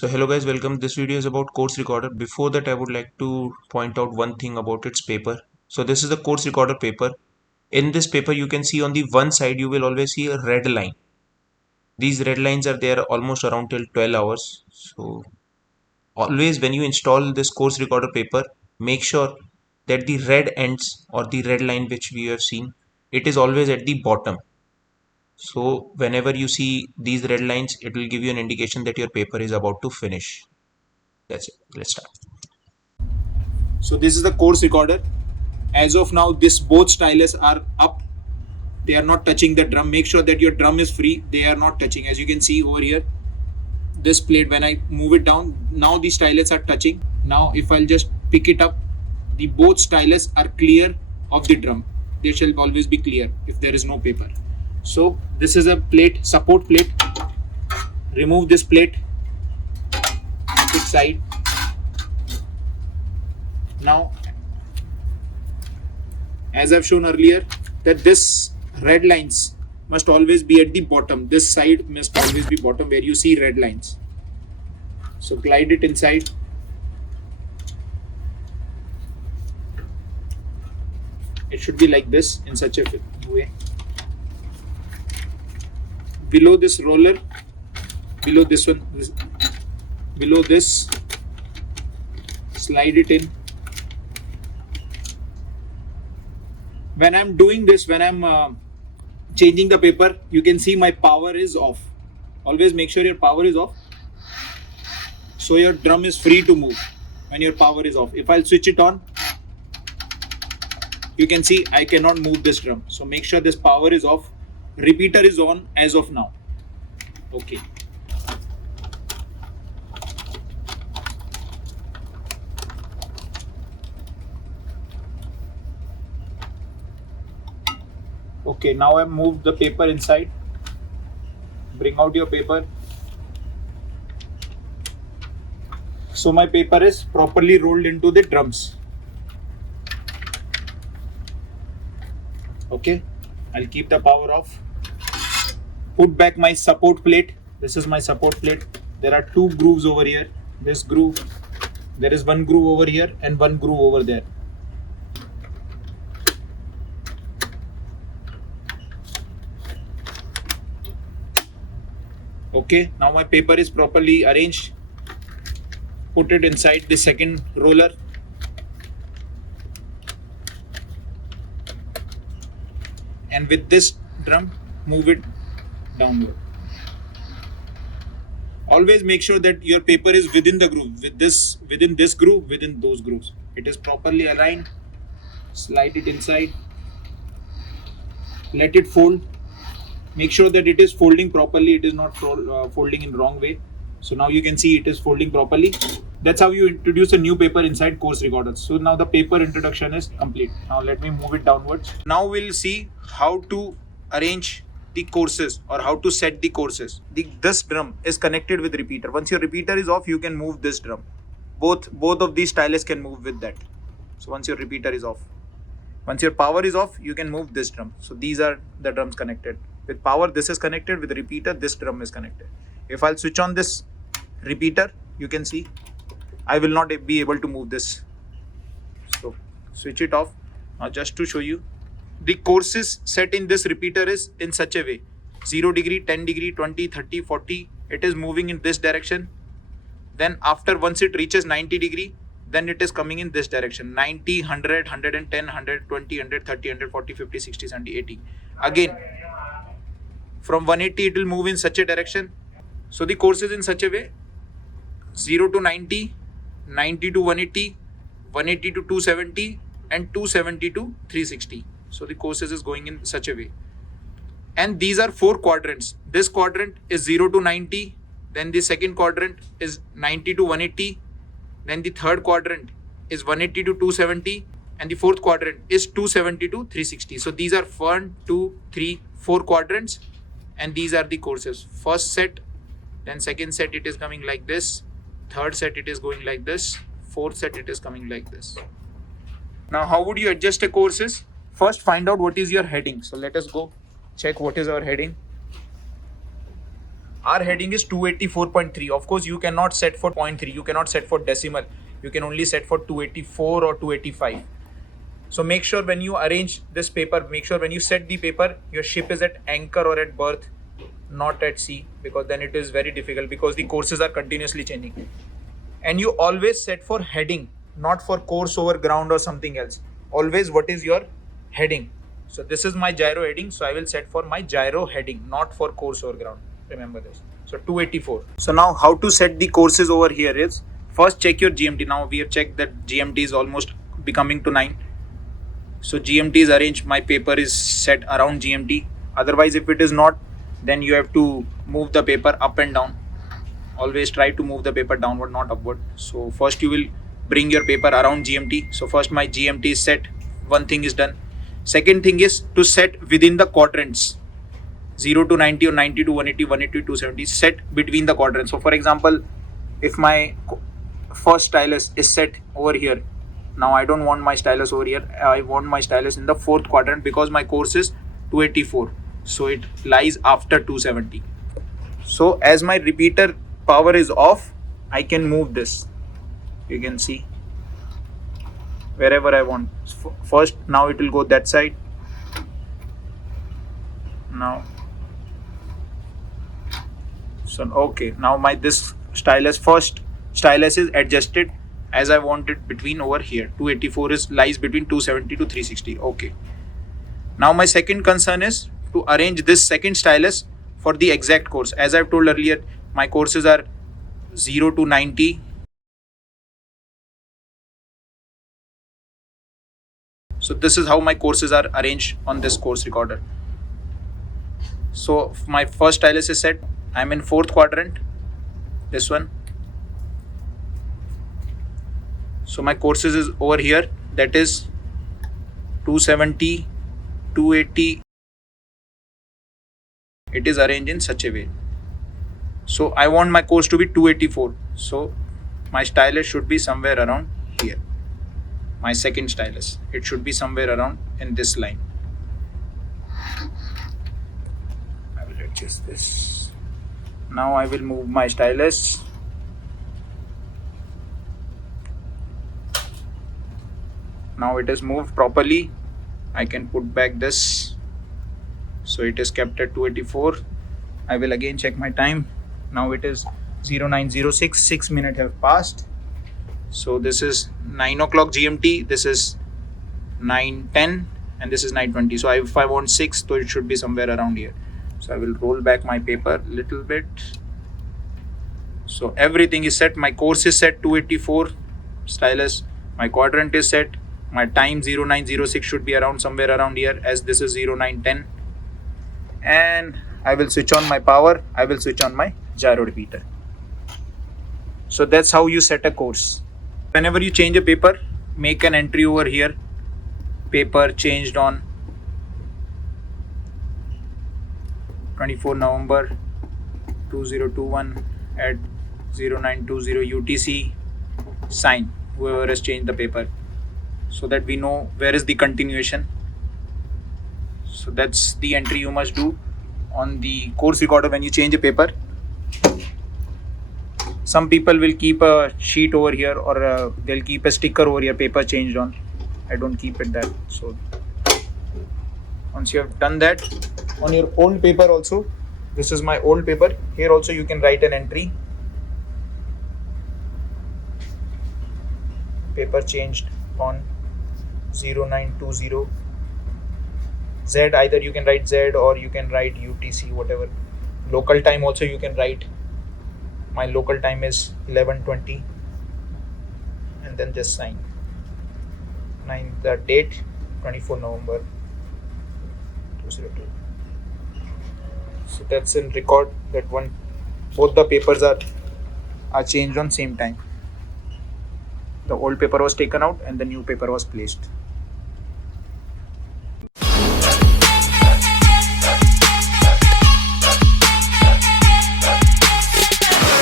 So hello guys, welcome. This video is about course recorder. Before that, I would like to point out one thing about its paper. So this is the course recorder paper. In this paper, you can see on the one side, you will always see a red line. These red lines are there almost around till 12 hours. So always when you install this course recorder paper, make sure that the red ends or the red line which we have seen, it is always at the bottom. So whenever you see these red lines, it will give you an indication that your paper is about to finish. That's it. Let's start. So this is the course recorder. As of now, this both stylus are up. They are not touching the drum. Make sure that your drum is free. They are not touching. As you can see over here, this plate, when I move it down, now the stylus are touching. Now if I'll just pick it up, the both stylus are clear of the drum. They shall always be clear if there is no paper. So this is a plate, support plate. Remove this plate, keep it side. Now, as I've shown earlier, that this red lines must always be at the bottom. This side must always be bottom where you see red lines. So glide it inside. It should be like this, in such a way. Below this roller, below this one, below this, slide it in. When I'm doing this, when I'm changing the paper, you can see my power is off. Always make sure your power is off, so your drum is free to move when your power is off. If I'll switch it on, you can see I cannot move this drum. So make sure this power is off. Repeater is on as of now. Okay. Okay, now I've moved the paper inside. Bring out your paper. So my paper is properly rolled into the drums. Okay, I'll keep the power off. Put back my support plate. This is my support plate. There are two grooves over here. This groove, there is one groove over here and one groove over there. Okay, now my paper is properly arranged. Put it inside the second roller. And with this drum, move it downward. Always make sure that your paper is within the groove, within this groove, within those grooves. It is properly aligned. Slide it inside. Let it fold. Make sure that it is folding properly. It is not folding in wrong way. So now you can see it is folding properly. That's how you introduce a new paper inside course recorder. So now the paper introduction is complete. Now let me move it downwards. Now we'll see how to arrange the courses or how to set the courses. This drum is connected with repeater. Once your repeater is off, you can move this drum. Both of these stylus can move with that. So once your repeater is off. Once your power is off, you can move this drum. So these are the drums connected. With power, this is connected. With repeater, this drum is connected. If I'll switch on this repeater, you can see I will not be able to move this. So switch it off. Now just to show you, the courses set in this repeater is in such a way. 0 degree, 10 degree, 20, 30, 40. It is moving in this direction. Then after once it reaches 90 degree, then it is coming in this direction. 90, 100, 110, 120, 130, 140, 50, 60, 70, 80. Again, from 180 it will move in such a direction. So the course is in such a way. 0 to 90, 90 to 180, 180 to 270 and 270 to 360. So the courses is going in such a way. And these are 4 quadrants. This quadrant is 0 to 90. Then the second quadrant is 90 to 180. Then the third quadrant is 180 to 270. And the fourth quadrant is 270 to 360. So these are 1, 2, 3, 4 quadrants. And these are the courses. First set, then second set it is coming like this. Third set it is going like this. Fourth set it is coming like this. Now how would you adjust a courses? First find out what is your heading. So let us go check what is our heading. Our heading is 284.3. Of course, you cannot set for 0.3, you cannot set for decimal, you can only set for 284 or 285. So make sure when you arrange this paper, make sure when you set the paper, your ship is at anchor or at berth, not at sea, because then it is very difficult, because the courses are continuously changing. And you always set for heading, not for course over ground or something else. Always what is your heading. So this is my gyro heading, so I will set for my gyro heading, not for course over ground. Remember this. So 284. So now how to set the courses over here is, first check your GMT. Now we have checked that GMT is almost becoming to 9. So GMT is arranged, my paper is set around GMT. Otherwise, if it is not, then you have to move the paper up and down. Always try to move the paper downward, not upward. So first you will bring your paper around GMT. So first my GMT is set, one thing is done. Second thing is to set within the quadrants, 0 to 90 or 90 to 180, 180 to 270, set between the quadrants. So for example, if my first stylus is set over here, now I don't want my stylus over here, I want my stylus in the fourth quadrant, because my course is 284, so it lies after 270. So as my repeater power is off, I can move this, you can see, wherever I want. First, now it will go that side. Now, so okay, now my this stylus, first stylus is adjusted as I want it between over here. 284 is lies between 270 to 360. Okay. Now my second concern is to arrange this second stylus for the exact course. As I've told earlier, my courses are 0 to 90. So this is how my courses are arranged on this course recorder. So my first stylus is set, I'm in fourth quadrant, this one. So my courses is over here, that is 270, 280. It is arranged in such a way. So I want my course to be 284. So my stylus should be somewhere around here. My second stylus, it should be somewhere around in this line. I will adjust this. Now I will move my stylus. Now it is moved properly. I can put back this. So it is kept at 284. I will again check my time. Now it is 0906, 6 minutes have passed. So this is 9 o'clock GMT, this is 9:10, and this is 9:20. So if I want 6, so it should be somewhere around here. So I will roll back my paper a little bit. So everything is set. My course is set 284 stylus. My quadrant is set. My time 0906 should be around somewhere around here, as this is 0910. And I will switch on my power. I will switch on my gyro repeater. So that's how you set a course. Whenever you change a paper, make an entry over here. Paper changed on 24 November 2021 at 0920 UTC. Sign whoever has changed the paper, so that we know where is the continuation. So that's the entry you must do on the course recorder when you change a paper. Some people will keep a sheet over here, or they'll keep a sticker over here, paper changed on. I don't keep it that. So once you have done that, on your old paper also, this is my old paper, here also you can write an entry. Paper changed on 0920 Z, either you can write Z or you can write UTC, whatever. Local time also you can write. My local time is 11:20, and then just sign. The date 24 November 2002. So that's in record that both the papers are changed on same time. The old paper was taken out and the new paper was placed.